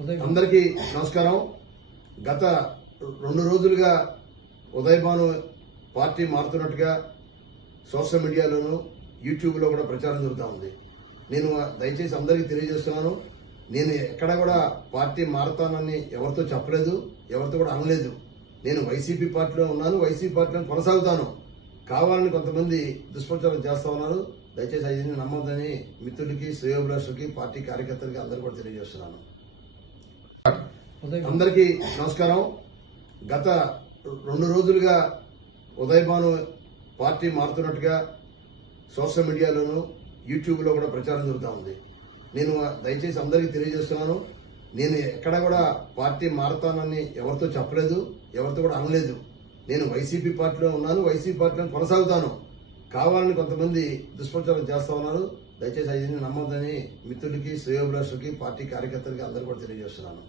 అందరికీ నమస్కారం. గత 2 రోజులుగా ఉదయభాను పార్టీ మారుతున్నట్టుగా సోషల్ మీడియాలోను యూట్యూబ్లో కూడా ప్రచారం జరుగుతూ ఉంది. నేను దయచేసి అందరికీ తెలియజేస్తున్నాను, నేను ఎక్కడ కూడా పార్టీ మారుతానని ఎవరితో చెప్పలేదు, ఎవరితో కూడా అనలేదు. నేను వైసీపీ పార్టీలో ఉన్నాను, వైసీపీ పార్టీలో కొనసాగుతాను. కావాలని కొంతమంది దుష్ప్రచారం చేస్తా ఉన్నారు. దయచేసి అవన్నీ నమ్మొద్దని మిత్రుడికి, శ్రేయోభిలాషులకి, పార్టీ కార్యకర్తలకి అందరూ కూడా తెలియజేస్తున్నాను. అందరికీ నమస్కారం. గత 2 రోజులుగా ఉదయభాను పార్టీ మారుతున్నట్టుగా సోషల్ మీడియాలోను యూట్యూబ్లో కూడా ప్రచారం జరుగుతూ ఉంది. నేను దయచేసి అందరికీ తెలియజేస్తున్నాను, నేను ఎక్కడ కూడా పార్టీ మారుతానని ఎవరితో చెప్పలేదు, ఎవరితో కూడా అనలేదు. నేను వైసీపీ పార్టీలో ఉన్నాను, వైసీపీ పార్టీలో కొనసాగుతాను. కావాలని కొంతమంది దుష్ప్రచారం చేస్తా ఉన్నారు. దయచేసి అవన్నీ నమ్మొద్దని మిత్రుడికి, శ్రేయోభిలాషులకి, పార్టీ కార్యకర్తలకి అందరూ కూడా తెలియజేస్తున్నాను.